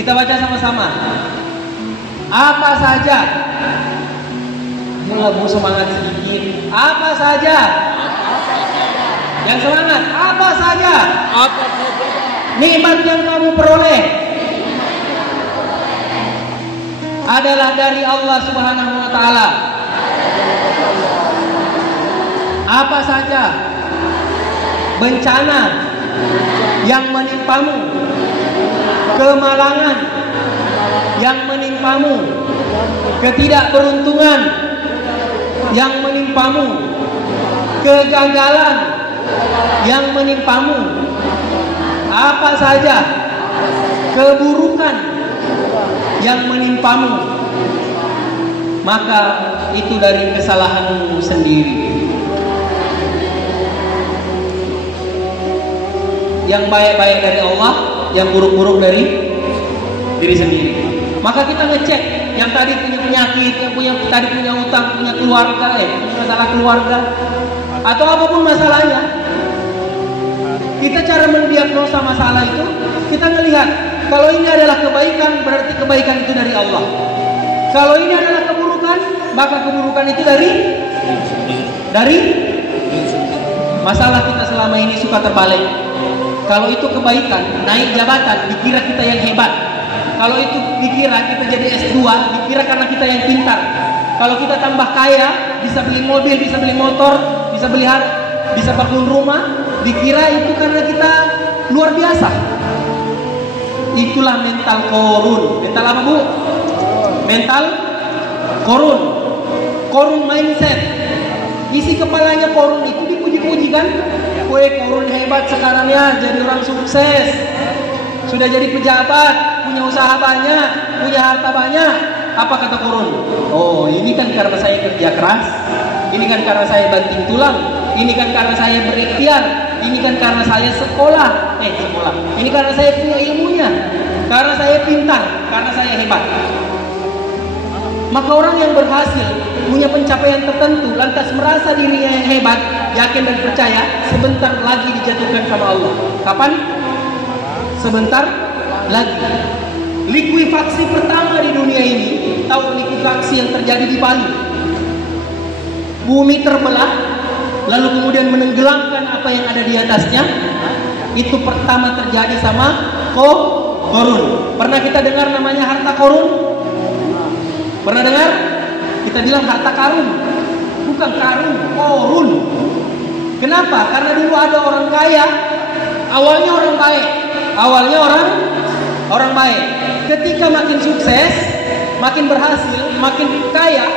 Kita baca sama-sama. Apa saja? Mulai Bu semangat sedikit. Apa saja? Yang semangat. Apa saja? Nikmat yang kamu peroleh adalah dari Allah Subhanahu wa taala. Apa saja bencana yang menimpamu, kemalangan yang menimpamu, ketidakberuntungan yang menimpamu, kegagalan yang menimpamu, apa saja keburukan yang menimpamu, maka itu dari kesalahanmu sendiri. Yang baik-baik dari Allah, yang buruk-buruk dari diri sendiri. Maka kita ngecek yang tadi punya penyakit, yang tadi punya utang, punya keluarga, punya masalah keluarga, atau apapun masalahnya. Kita cara mendiagnosa masalah itu, kita melihat kalau ini adalah kebaikan, berarti kebaikan itu dari Allah. Kalau ini adalah keburukan, maka keburukan itu dari masalah kita selama ini suka terbalik. Kalau itu kebaikan, naik jabatan, dikira kita yang hebat. Kalau itu dikira kita jadi S2, dikira karena kita yang pintar. Kalau kita tambah kaya, bisa beli mobil, bisa beli motor, bisa beli bisa bangun rumah, dikira itu karena kita luar biasa. Itulah mental korun. Mental apa, Bu? Mental korun. Korun mindset. Isi kepalanya korun itu dipuji-puji kan? Kue korun hebat sekarang ya, jadi orang sukses, sudah jadi pejabat, punya usaha banyak, punya harta banyak. Apa kata korun? Oh, ini kan karena saya kerja keras, ini kan karena saya banting tulang, ini kan karena saya berikhtiar, ini kan karena saya sekolah. Ini karena saya punya ilmunya, karena saya pintar, karena saya hebat. Maka orang yang berhasil, punya pencapaian tertentu, lantas merasa dirinya yang hebat, yakin dan percaya, sebentar lagi dijatuhkan sama Allah. Kapan? Sebentar lagi. Likuifaksi pertama di dunia ini, tahu likuifaksi yang terjadi di Bali? Bumi terbelah, lalu kemudian menenggelamkan apa yang ada di atasnya. Itu pertama terjadi sama korun. Pernah kita dengar namanya harta korun? Pernah dengar? Kita bilang harta karun. Bukan karun, korun. Kenapa? Karena dulu ada orang kaya, awalnya orang baik. Awalnya orang baik. Ketika makin sukses, makin berhasil, makin kaya,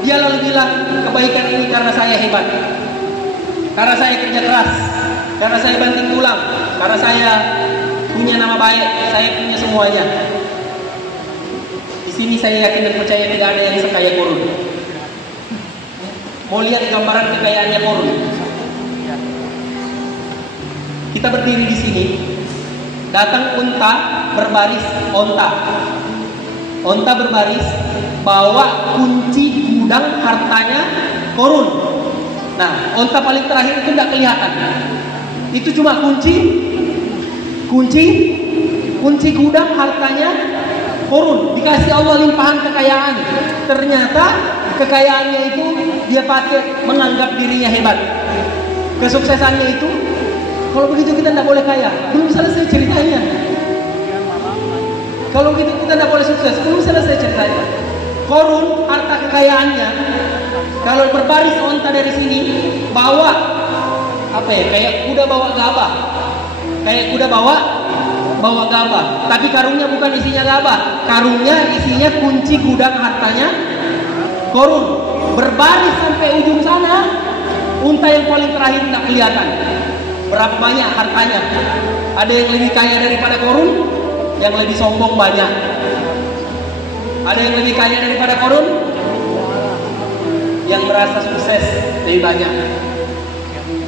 dia lalu bilang, kebaikan ini karena saya hebat, karena saya kerja keras, karena saya banting tulang, karena saya punya nama baik, saya punya semuanya. Di sini saya yakin dan percaya tidak ada yang sekaya korun. Mau lihat gambaran kekayaannya korun? Kita berdiri di sini, datang unta berbaris, onta berbaris, bawa kunci gudang hartanya korun. Nah, onta paling terakhir itu tidak kelihatan. Itu cuma kunci gudang hartanya korun. Dikasih Allah limpahan kekayaan. Ternyata kekayaannya itu dia pakai menganggap dirinya hebat. Kesuksesannya itu, kalau begitu kita tidak boleh kaya. Belum selesai ceritanya. Kalau begitu kita tidak boleh sukses. Belum selesai ceritanya. Korun harta kekayaannya, kalau berbaris onta dari sini, bawa kayak kuda bawa gabah. Kayak kuda bawa gabah. Tapi karungnya bukan isinya gabah. Karungnya isinya kunci gudang hartanya korun. Berbaris sampai ujung sana, unta yang paling terakhir tidak kelihatan. Berapa banyak hartanya? Ada yang lebih kaya daripada korun, yang lebih sombong banyak. Ada yang lebih kaya daripada korun, yang merasa sukses lebih banyak.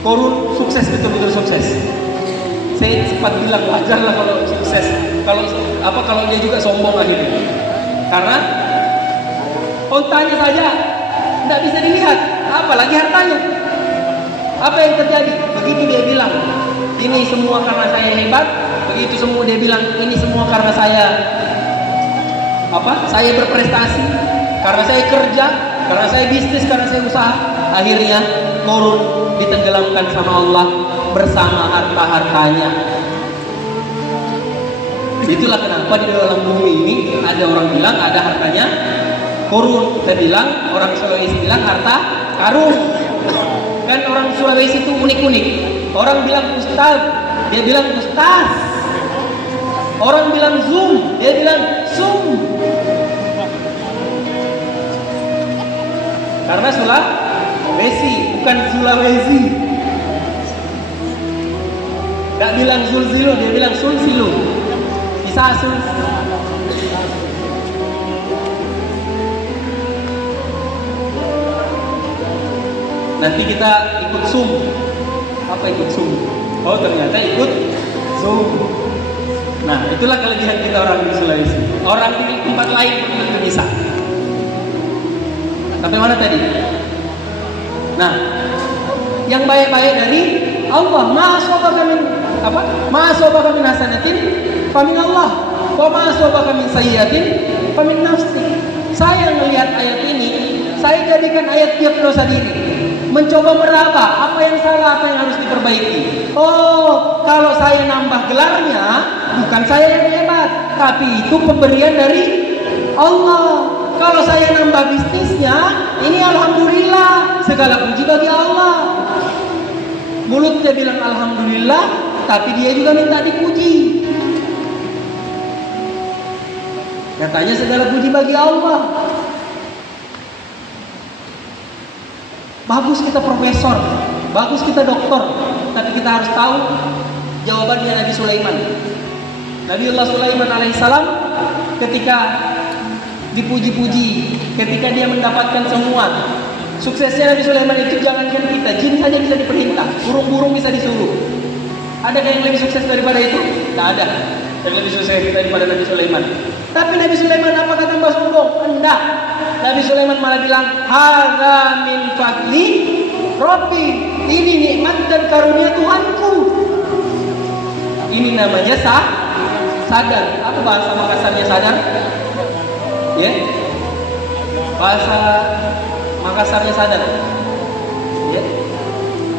Korun sukses, betul-betul sukses. Saya sempat bilang wajarlah kalau sukses. Kalau dia juga sombong akhirnya. Karena ontanya saja tidak bisa dilihat, apalagi hartanya. Apa yang terjadi? Begitu dia bilang, ini semua karena saya hebat. Begitu semua dia bilang, ini semua karena saya saya berprestasi, karena saya kerja, karena saya bisnis, karena saya usaha, akhirnya korun ditenggelamkan sama Allah bersama harta-hartanya. Itulah kenapa di dalam bumi ini ada orang bilang ada hartanya korun. Saya bilang, orang Sulawesi bilang harta karun. Kan orang Sulawesi itu unik-unik. Orang bilang ustaz, dia bilang ustaz. Orang bilang zoom, dia bilang zoom. Karena Sulawesi, bukan Sulawesi. Gak bilang zulzilu, dia bilang sulsilu. Bisa sul. Nanti kita ikut zoom. Apa ikut zoom? Oh ternyata ikut zoom. Nah itulah kelebihan kita orang di Sulawesi. Orang di tempat lain belum bisa. Sampai mana tadi? Nah, yang baik-baik dari Allah. Ma asabaka min hasanatin famin Allah, wa ma asabaka min sayyi'atin famin nafsi. Saya melihat ayat ini, saya jadikan ayat tiap dosa diri. Mencoba meraba apa yang salah, apa yang harus diperbaiki. Oh, kalau saya nambah gelarnya, bukan saya yang hebat, tapi itu pemberian dari Allah. Kalau saya nambah bisnisnya, ini alhamdulillah, segala puji bagi Allah. Mulutnya bilang alhamdulillah, tapi dia juga minta dipuji. Katanya segala puji bagi Allah. Bagus kita profesor, bagus kita doktor, tapi kita harus tahu jawabannya Nabi Sulaiman. Nabiullah Sulaiman alaihissalam ketika dipuji-puji, ketika dia mendapatkan semua suksesnya Nabi Sulaiman itu, jangankan kita, jin saja bisa diperintah, burung-burung bisa disuruh. Adakah yang lebih sukses daripada itu? Tidak ada yang lebih sukses daripada Nabi Sulaiman. Tapi Nabi Sulaiman apakah tambah sombong? Enggak. Nabi Sulaiman malah bilang, hadza min fadli Rabbi, ini nikmat dan karunia Tuhanku. Ini namanya sadar. Apa bahasa Makassarnya sadar? Ya, bahasa Makassarnya sadar. Ya,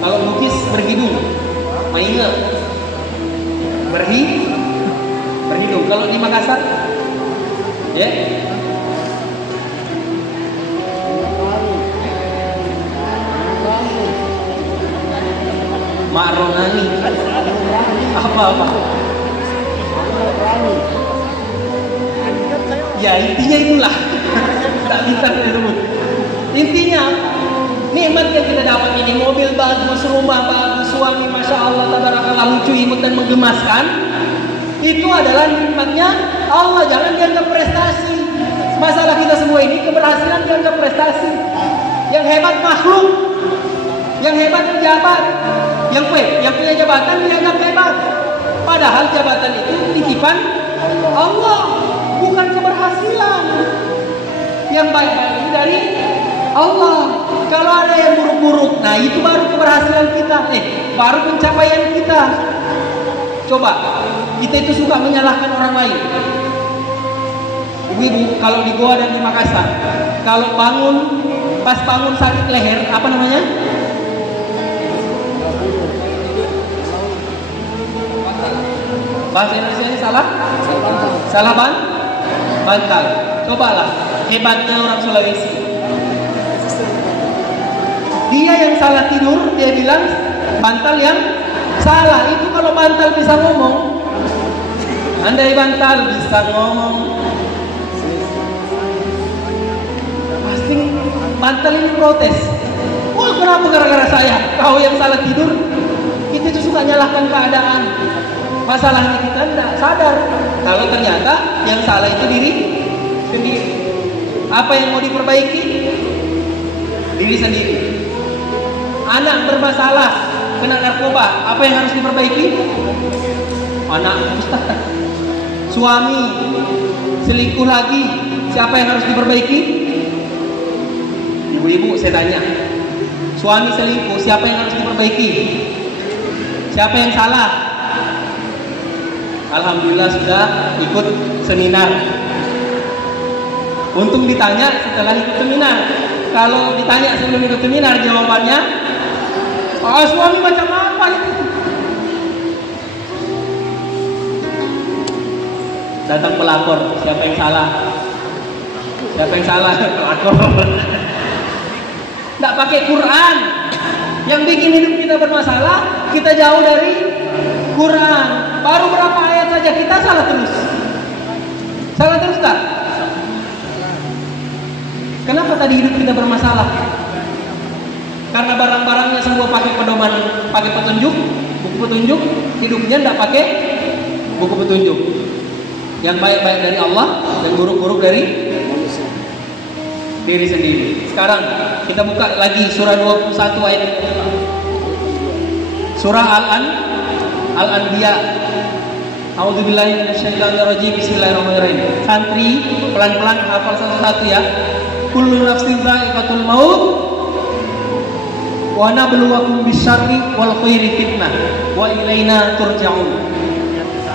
kalau lukis berhidung, mainga, berhidung. Kalau di Makassar, ya, Ma'ronani. Apa? Ya intinya itulah. Tak bisa saya sebut. Intinya nikmat yang kita dapat ini, mobil bagus, rumah bagus, suami masya Allah tabarakallah lucu, imut dan menggemaskan, itu adalah nikmatnya Allah. Jangan dianggap prestasi. Masalah kita semua ini keberhasilan dianggap prestasi. Yang hebat makhluk, yang hebat pejabat, yang punya jabatan dianggap hebat. Padahal jabatan itu titipan Allah, bukan keberhasilan. Yang baik-baik dari Allah. Kalau ada yang buruk-buruk, nah itu baru keberhasilan kita, baru pencapaian kita. Coba, kita itu suka menyalahkan orang lain. Ibu-ibu kalau di Goa dan di Makassar, kalau pas bangun sakit leher, apa namanya? Bahasa Indonesia ini salah bantal. Cobalah, hebatnya orang Sulawesi. Dia yang salah tidur, dia bilang bantal yang salah. Itu kalau bantal bisa ngomong, andai bantal bisa ngomong, pasti bantal ini protes. Oh kenapa gara-gara saya? Kau yang salah tidur. Kita itu suka nyalahkan keadaan. Masalahnya kita tidak sadar kalau ternyata yang salah itu diri sendiri. Apa yang mau diperbaiki? Diri sendiri. Anak bermasalah, kena narkoba, apa yang harus diperbaiki? Anak. Suami selingkuh lagi, siapa yang harus diperbaiki? Ibu-ibu saya tanya, suami selingkuh, siapa yang harus diperbaiki? Siapa yang salah? Alhamdulillah sudah ikut seminar. Untung ditanya setelah ikut seminar. Kalau ditanya sebelum ikut seminar, jawabannya, suami macam apa itu? Datang pelakor, siapa yang salah? Siapa yang salah? Pelakor. Tidak pakai Quran. Yang bikin hidup kita bermasalah, kita jauh dari Quran. Baru berapa ayat saja kita salah terus. Salah terus tak? Kenapa tadi hidup kita bermasalah? Karena barang-barangnya semua pakai pedoman, pakai petunjuk, buku petunjuk. Hidupnya tidak pakai buku petunjuk. Yang baik-baik dari Allah dan buruk-buruk dari diri sendiri. Sekarang kita buka lagi surah 21 ayat surah Al-Anbiya. A'udzubillahi minasyaitonirrajim. Bismillahirrahmanirrahim. Santri pelan-pelan hafal satu-satu ya. Kullu nafsin dha'iqatul maut wa nabluwakum bisyarri wal khairi fitnah wa ilaina turja'un.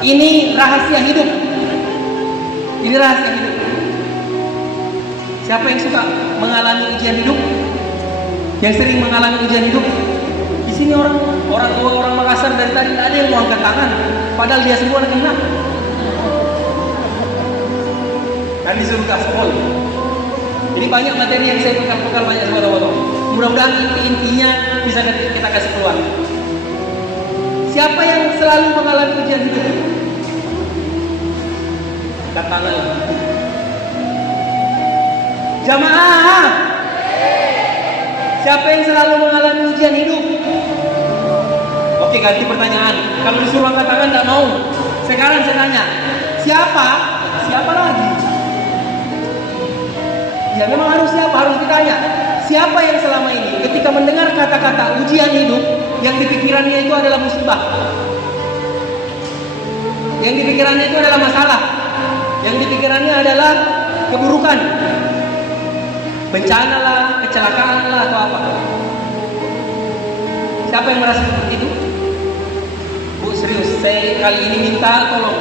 Ini rahasia hidup. Ini rahasia hidup. Siapa yang suka mengalami ujian hidup? Yang sering mengalami ujian hidup? Di sini orang Makassar dari tadi tidak ada yang mau angkat tangan, padahal dia semua lagi kena. Kan disuruh gaspol. Ini banyak materi yang saya pegang banyak sepotong-potong. Mudah-mudahan intinya bisa kita kasih keluar. Siapa yang selalu mengalami ujian hidup? Angkat tangan. Jamaah, siapa yang selalu mengalami ujian hidup? Oke, ganti pertanyaan. Kalau disuruh angkat tangan tidak mau. Sekarang saya tanya, siapa? Siapa lagi? Ya memang harus siapa? Harus ditanya. Siapa yang selama ini ketika mendengar kata-kata ujian hidup, yang dipikirannya itu adalah musibah, yang dipikirannya itu adalah masalah, yang dipikirannya adalah keburukan, bencana lah, kecelakaan lah, atau apa? Siapa yang merasa seperti itu? Bu, serius, saya kali ini minta tolong.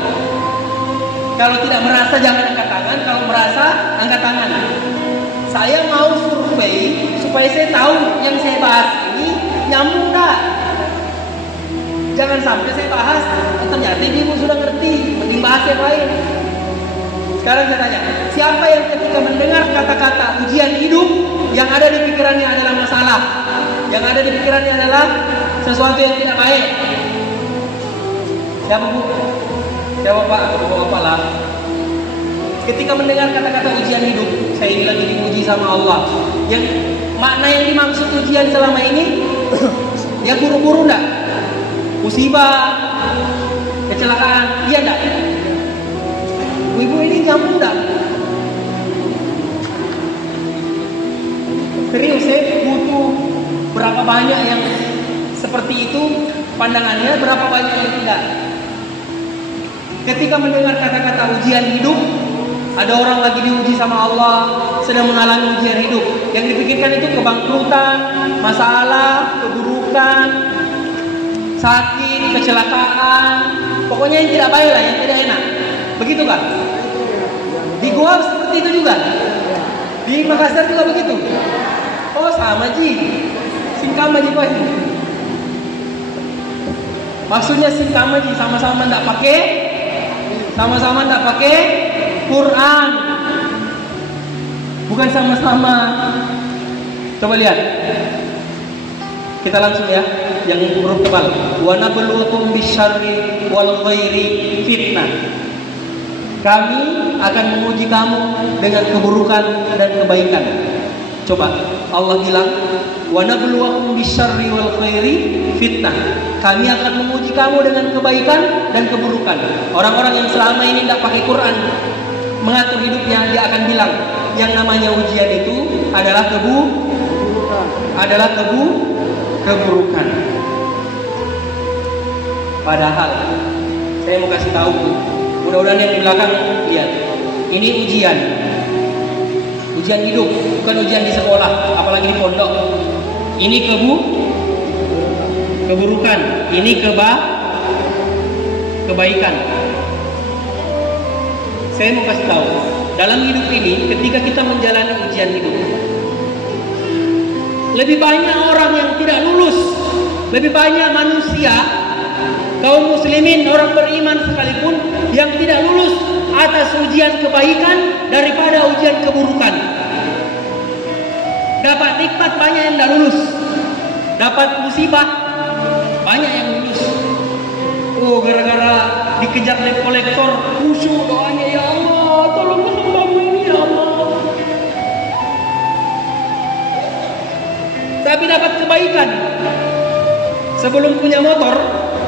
Kalau tidak merasa jangan angkat tangan, kalau merasa angkat tangan. Saya mau survei supaya saya tahu yang saya bahas ini nyambung tak? Jangan sampai saya bahas ternyata ibu sudah ngerti, mending bahas yang lain. Sekarang saya tanya, siapa yang ketika mendengar kata-kata ujian hidup, yang ada di pikirannya adalah masalah, yang ada di pikirannya adalah sesuatu yang tidak baik? Siapa bu? Siapa pak? Bapak lah. Ketika mendengar kata-kata ujian hidup, saya ini lagi diuji sama Allah. Yang makna yang dimaksud ujian selama ini, ya buru-buru enggak? Musibah, kecelakaan, iya enggak? Ibu ini nyambung enggak? Serius, saya butuh berapa banyak yang seperti itu pandangannya, berapa banyak yang tidak. Ketika mendengar kata-kata ujian hidup, ada orang lagi diuji sama Allah, sedang mengalami ujian hidup. Yang dipikirkan itu kebangkrutan, masalah, keburukan, sakit, kecelakaan, pokoknya yang tidak baik lah, yang tidak enak. Begitu kan? Di Goa seperti itu juga. Di Makassar juga begitu. Oh sama ji, singkama ji koi. Maksudnya singkama ji, sama-sama tidak pakai Quran, bukan sama-sama. Coba lihat, kita langsung ya, yang huruf tebal. Wa nabluwakum bisyarri wal khairi fitnah. Kami akan menguji kamu dengan keburukan dan kebaikan. Coba Allah bilang, wa nabluwakum bisyarri wal khairi fitnah. Kami akan menguji kamu dengan kebaikan dan keburukan. Orang-orang yang selama ini tidak pakai Quran mengatur hidupnya, dia akan bilang yang namanya ujian itu adalah keburukan. Padahal saya mau kasih tahu, mudah-mudahan yang di belakang lihat, ini ujian hidup, bukan ujian di sekolah, apalagi di pondok. Ini keburukan, ini kebaikan. Saya mau kasih tahu, dalam hidup ini ketika kita menjalani ujian hidup. Lebih banyak orang yang tidak lulus, lebih banyak manusia, kaum muslimin, orang beriman sekalipun yang tidak lulus atas ujian kebaikan daripada ujian keburukan. Dapat nikmat banyak yang tidak lulus, dapat musibah banyak yang lulus. Oh, gara-gara dikejar debt collector, khusyuk doanya, ya Allah, tolong kamu ini ya Allah. Tapi dapat kebaikan. Sebelum punya motor,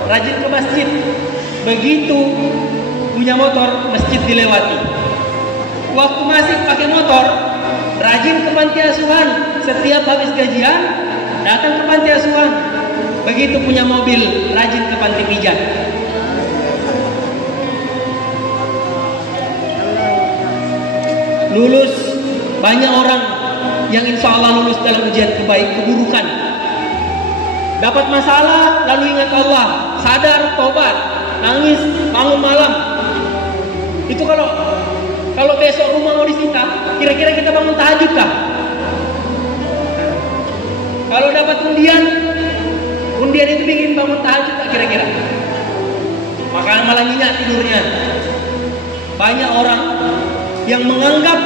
rajin ke masjid. Begitu punya motor, masjid dilewati. Waktu masih pakai motor, rajin ke panti asuhan. Setiap habis gajian, datang ke panti asuhan. Begitu punya mobil, rajin ke panti pijat. Lulus, banyak orang yang insya Allah lulus dalam ujian keburukan. Dapat masalah, lalu ingat Allah, sadar, tobat, nangis, bangun malam. Itu kalau besok rumah mau disita, kira-kira kita bangun tahajud kah? Kalau dapat undian itu bikin bangun tahajud tak kira-kira? Maka malah nyenyak tidurnya. Banyak orang yang menganggap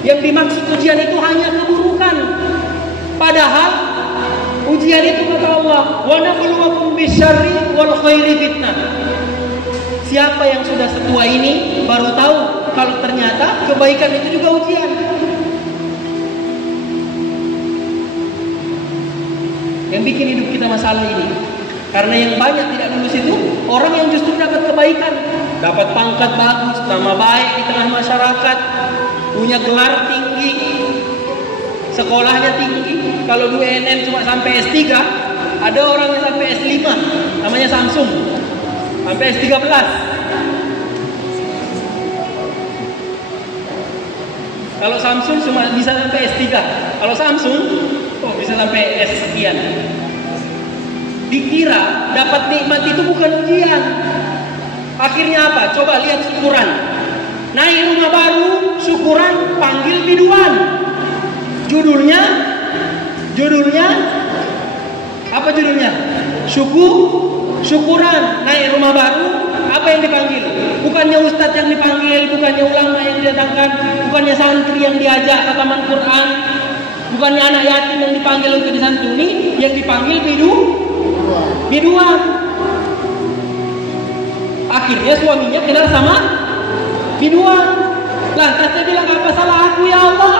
yang dimaksud ujian itu hanya keburukan. Padahal ujian itu kata Allah, wa nabluwakum bisyarri wal khairi fitnah. Siapa yang sudah setua ini baru tahu kalau ternyata kebaikan itu juga ujian. Yang bikin hidup kita masalah ini, karena yang banyak tidak lulus itu orang yang justru dapat kebaikan, dapat pangkat bagus, nama baik di tengah masyarakat, punya gelar tinggi, sekolahnya tinggi. Kalau dulu UNN cuma sampai S3, ada orang yang sampai S5, namanya Samsung, sampai S13. Kalau Samsung cuma bisa sampai S3. Kalau Samsung bisa sampai S sekian. Dikira dapat nikmat itu bukan ujian. Akhirnya apa? Coba lihat syukuran. Naik rumah baru, syukuran, panggil biduan. Judulnya apa judulnya? Syukuran. Naik rumah baru, apa yang dipanggil? Bukannya ustadz yang dipanggil, bukannya ulama yang didatangkan, bukannya santri yang diajak ke taman Quran, bukannya anak yatim yang dipanggil untuk disantuni, yang dipanggil biduan. Akhirnya suaminya kenal sama biduan. Lantas dia bilang, apa salah aku ya Allah?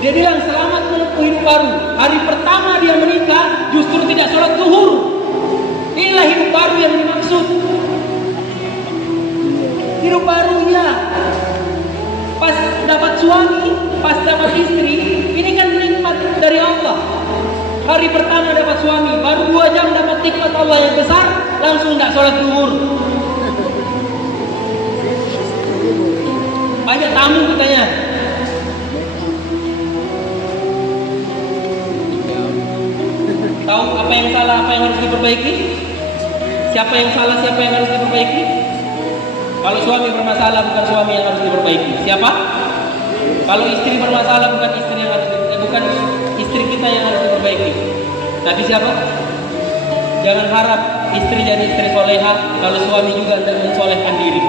Dia bilang, selamat menempuh hidup baru. Hari pertama dia menikah justru tidak sholat zuhur. Inilah hidup baru yang dimaksud. Hidup baru ya. Pas dapat suami, pas dapat istri, ini kan nikmat dari Allah. Hari pertama dapat suami, baru 2 jam dapat nikmat Allah yang besar, langsung tidak sholat zuhur. Banyak tamu katanya. Tahu apa yang salah, apa yang harus diperbaiki? Siapa yang salah, siapa yang harus diperbaiki? Kalau suami bermasalah, bukan suami yang harus diperbaiki. Siapa? Kalau istri bermasalah, bukan istri yang harus bukan istri kita yang harus diperbaiki. Tapi siapa? Jangan harap istri jadi istri soleha kalau suami juga tidak mensolehkan diri.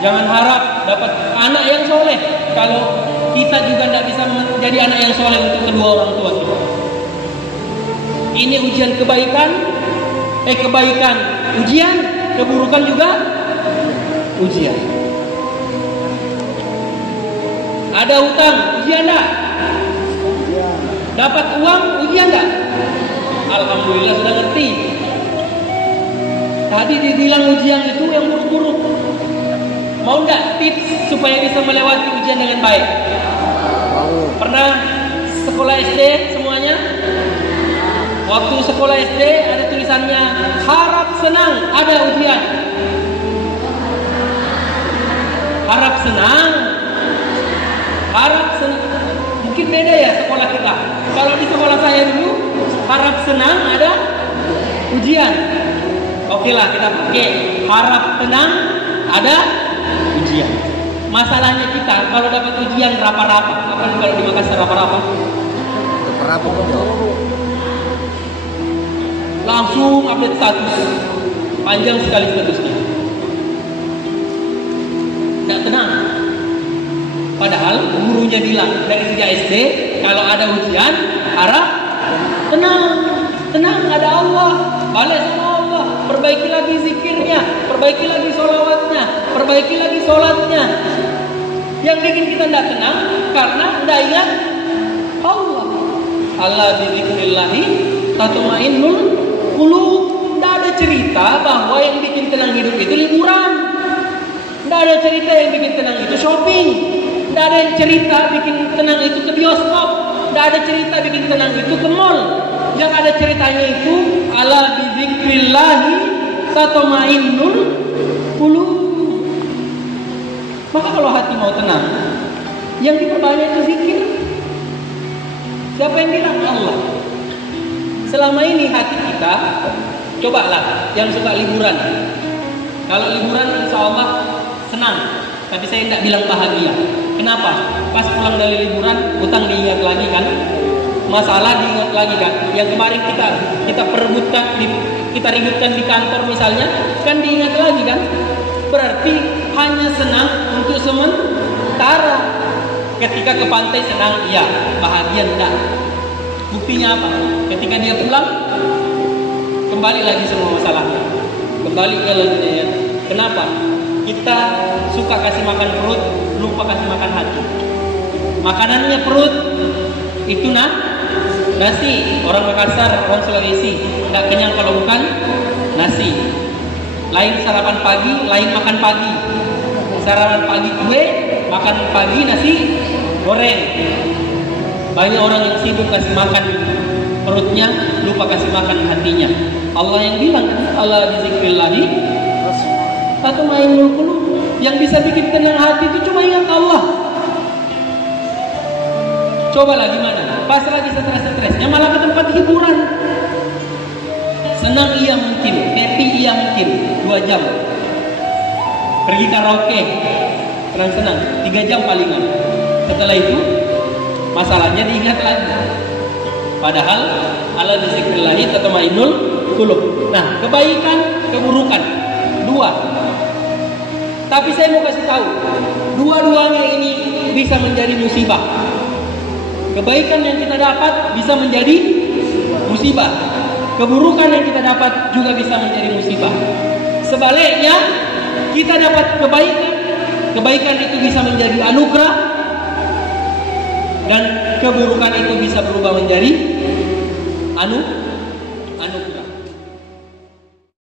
Jangan harap dapat anak yang soleh kalau kita juga tidak bisa menjadi anak yang soleh untuk kedua orang tua kita. Ini ujian kebaikan, ujian, keburukan juga ujian. Ada utang, ujian enggak? Dapat uang, ujian enggak? Alhamdulillah sudah ngerti. Tadi dibilang ujian itu yang buruk-buruk. Mau enggak tips supaya bisa melewati ujian dengan baik? Pernah sekolah SD semuanya? Waktu sekolah SD ada tulisannya harap senang ada ujian. Harap senang. Mungkin beda ya sekolah kita. Kalau di sekolah saya dulu harap senang ada ujian. Oke lah, kita pakai harap tenang, ada ujian. Masalahnya kita kalau dapat ujian rapa-rapa, apa kalau di Makassar rapa-rapa? Langsung update status, panjang sekali statusnya. Tidak tenang. Padahal gurunya bilang dari sejak SD kalau ada ujian harap tenang, tenang ada Allah, balik sama Allah, perbaiki lagi zikirnya, perbaiki lagi sholawatnya, perbaiki lagi sholatnya. Yang bikin kita tidak tenang karena tidak ingat Allah. Allah bizikrillahi tatmainnul qulub. Tidak ada cerita bahwa yang bikin tenang hidup itu liburan. Tidak ada cerita yang bikin tenang itu shopping. Tidak ada yang cerita bikin tenang itu ke bioskop. Tidak ada cerita bikin tenang itu ke mall. Yang ada ceritanya itu ala bizikrillahi tatmainnul qulub. Maka kalau hati mau tenang, yang diperbanyak itu zikir. Siapa yang bilang? Allah. Selama ini hati kita, cobalah yang suka liburan. Kalau liburan insya Allah senang, tapi saya tidak bilang bahagia. Kenapa? Pas pulang dari liburan, utang diingat lagi kan, masalah diingat lagi kan. Yang kemarin kita perebutkan, kita ributkan di kantor misalnya, kan diingat lagi kan. Berarti hanya senang untuk sementara. Ketika ke pantai senang, iya, bahagia enggak. Buktinya apa? Ketika dia pulang, kembali lagi semua masalahnya. Kembali ke ya. Kenapa? Kita suka kasih makan perut, lupa kasih makan hati. Makanannya perut, itu nasi. Orang Makassar, orang Sulawesi tidak kenyang kalau bukan nasi. Lain sarapan pagi, lain makan pagi. Sarapan pagi kue, makan pagi nasi goreng. Banyak orang yang sibuk kasih makan perutnya, lupa kasih makan hatinya. Allah yang bilang, Allah bizikrillahi tatmainnul qulub. Yang bisa bikin tenang hati itu cuma ingat Allah. Coba lagi mana? Pas lagi stres-stresnya malah ke tempat hiburan. Senang iya mungkin, happy iya mungkin 2 jam. Pergi karaoke, senang-senang 3 jam palingan. Setelah itu masalahnya diingat lagi. Padahal ala bizikrillahi tatmainnul qulub. Nah, kebaikan, keburukan 2. Tapi saya mau kasih tahu, dua-duanya ini bisa menjadi musibah. Kebaikan yang kita dapat bisa menjadi musibah. Keburukan yang kita dapat juga bisa menjadi musibah. Sebaliknya, kita dapat kebaikan, kebaikan itu bisa menjadi anugerah, dan keburukan itu bisa berubah menjadi